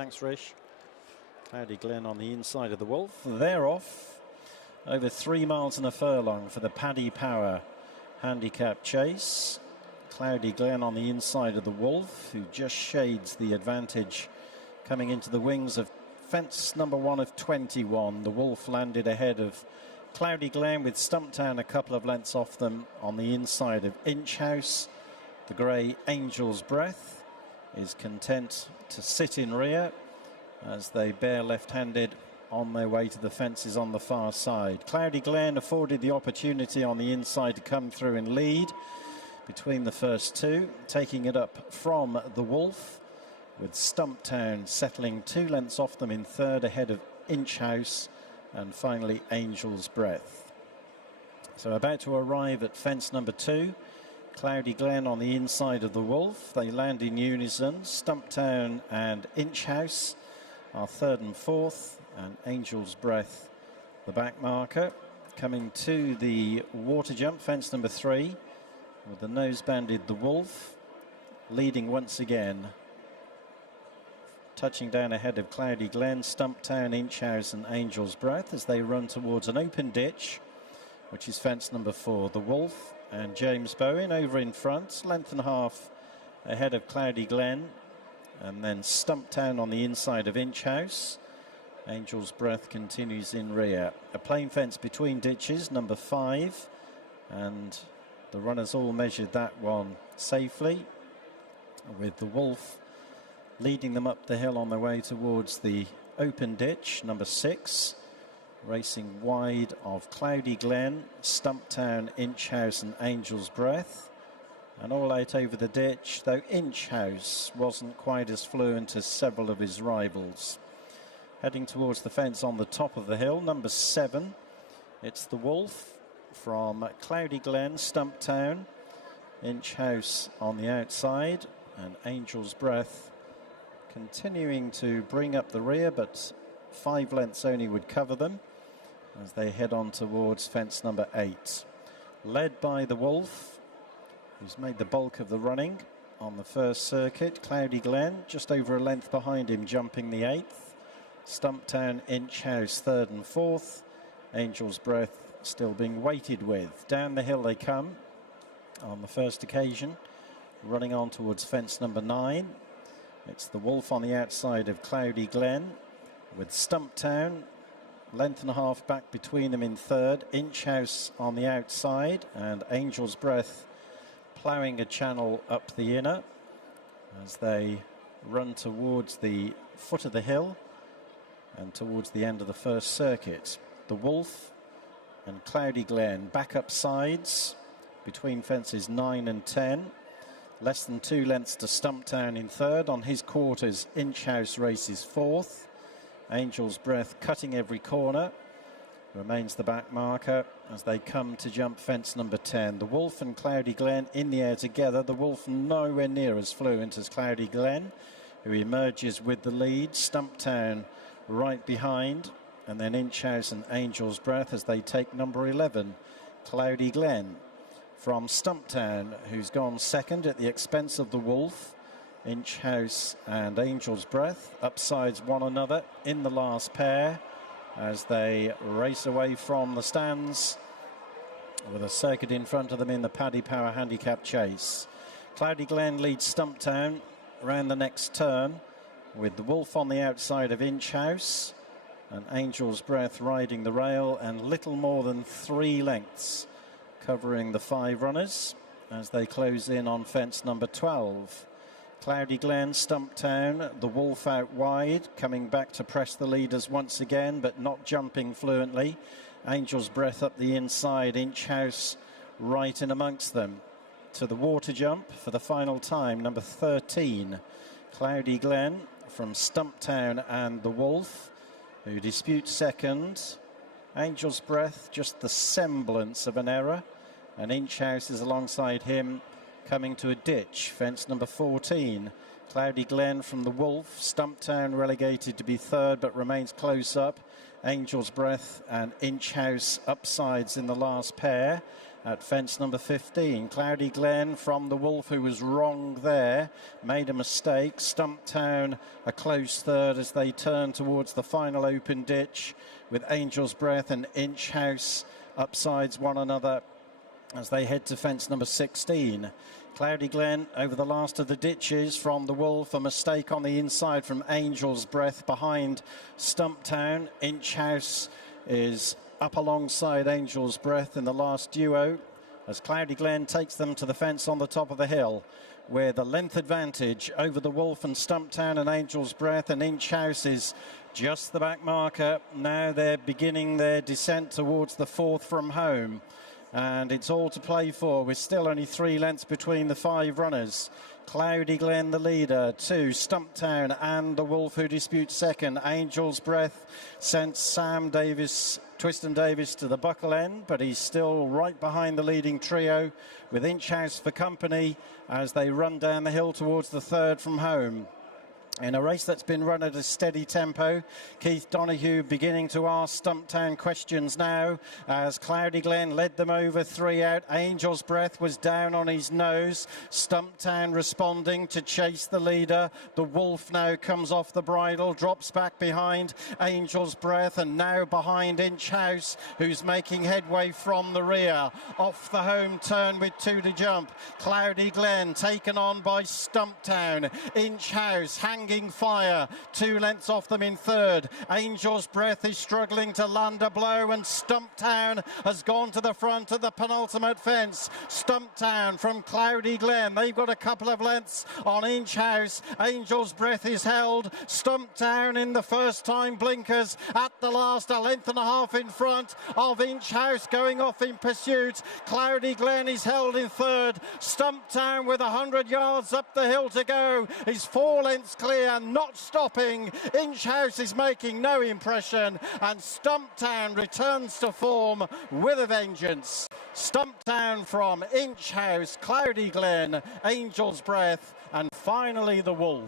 Thanks, Rish. Cloudy Glen on the inside of the Wolf. They're off. Over 3 miles and a furlong for the Paddy Power handicap chase. Cloudy Glen on the inside of the Wolf, who just shades the advantage coming into the wings of fence number 1 of 21. The Wolf landed ahead of Cloudy Glen with Stumptown a couple of lengths off them on the inside of Inch House. The grey Angel's Breath is content to sit in rear as they bear left-handed on their way to the fences on the far side. Cloudy Glen afforded the opportunity on the inside to come through and lead between the first two, taking it up from the Wolf, with Stumptown settling 2 lengths off them in third ahead of Inch House, and finally Angel's Breath. So about to arrive at fence number 2, Cloudy Glen on the inside of the Wolf. They land in unison. Stumptown and Inch House are third and fourth, and Angel's Breath the back marker. Coming to the water jump, fence number 3, with the nose banded the Wolf leading once again, touching down ahead of Cloudy Glen, Stumptown, Inch House and Angel's Breath as they run towards an open ditch, which is fence number 4. The Wolf and James Bowen over in front, length and a half ahead of Cloudy Glen, and then Stumptown on the inside of Inch House. Angel's Breath continues in rear. A plain fence between ditches, number 5, and the runners all measured that one safely, with the Wolf leading them up the hill on their way towards the open ditch, number 6, racing wide of Cloudy Glen, Stumptown, Inch House and Angel's Breath. And all out over the ditch, though Inch House wasn't quite as fluent as several of his rivals. Heading towards the fence on the top of the hill, number 7, it's the Wolf from Cloudy Glen, Stumptown, Inch House on the outside, and Angel's Breath continuing to bring up the rear, but 5 lengths only would cover them as they head on towards fence number 8. Led by the Wolf, who's made the bulk of the running on the first circuit. Cloudy Glen just over a length behind him, jumping the 8th. Stumptown, Inch House third and fourth. Angel's Breath still being weighted with. Down the hill they come on the first occasion, running on towards fence number 9. It's the Wolf on the outside of Cloudy Glen, with Stumptown length and a half back between them in third. Inch House on the outside, and Angel's Breath ploughing a channel up the inner as they run towards the foot of the hill and towards the end of the first circuit. The Wolf and Cloudy Glen back up sides between fences 9 and 10. Less than 2 lengths to Stumptown in third. On his quarters, Inch House races fourth. Angel's Breath cutting every corner remains the back marker as they come to jump fence number 10. The Wolf and Cloudy Glen in the air together. The Wolf nowhere near as fluent as Cloudy Glen, who emerges with the lead. Stumptown right behind, and then Inch House and Angel's Breath as they take number 11, Cloudy Glen, from Stumptown, who's gone second at the expense of the Wolf. Inch House and Angel's Breath upsides one another in the last pair as they race away from the stands with a circuit in front of them in the Paddy Power handicap chase. Cloudy Glen leads Stumptown round the next turn, with the Wolf on the outside of Inch House and Angel's Breath riding the rail, and little more than 3 lengths covering the 5 runners as they close in on fence number 12. Cloudy Glen, Stumptown, the Wolf out wide, coming back to press the leaders once again, but not jumping fluently. Angel's Breath up the inside, Inch House right in amongst them. To the water jump for the final time, number 13, Cloudy Glen from Stumptown and the Wolf, who disputes second. Angel's Breath just the semblance of an error, and Inch House is alongside him, coming to a ditch, fence number 14. Cloudy Glen from the Wolf, Stumptown relegated to be third but remains close up. Angel's Breath and Inch House upsides in the last pair. at fence number 15. Cloudy Glen from the Wolf, who was wrong there, made a mistake. Stumptown a close third as they turn towards the final open ditch, with Angel's Breath and Inch House upsides one another as they head to fence number 16. Cloudy Glen over the last of the ditches from the Wolf. A mistake on the inside from Angel's Breath behind Stumptown. Inch House is up alongside Angel's Breath in the last duo as Cloudy Glen takes them to the fence on the top of the hill, where the length advantage over the Wolf and Stumptown and Angel's Breath, and Inch House is just the back marker. Now they're beginning their descent towards the fourth from home, and it's all to play for, with still only 3 lengths between the 5 runners. Cloudy Glen the leader, 2 Stumptown and the Wolf, who disputes second. Angel's Breath sent Sam Davis, Twiston Davis, to the buckle end, but he's still right behind the leading trio, with Inch House for company as they run down the hill towards the third from home. In a race that's been run at a steady tempo, Keith Donoghue beginning to ask Stumptown questions now as Cloudy Glen led them over 3 out. Angel's Breath was down on his nose. Stumptown responding to chase the leader. The Wolf now comes off the bridle, drops back behind Angel's Breath, and now behind Inch House, who's making headway from the rear. Off the home turn with 2 to jump. Cloudy Glen taken on by Stumptown. Inch House hanging fire, 2 lengths off them in third. Angel's Breath is struggling to land a blow, and Stumptown has gone to the front of the penultimate fence. Stumptown from Cloudy Glen, they've got a couple of lengths on Inch House. Angel's Breath is held. Stumptown in the first time blinkers at the last, a length and a half in front of Inch House, going off in pursuit. Cloudy Glen is held in third. Stumptown with 100 yards up the hill to go is 4 lengths clear, not stopping. Inch House is making no impression, and Stumptown returns to form with a vengeance. Stumptown from Inch House, Cloudy Glen, Angel's Breath, and finally the Wolf.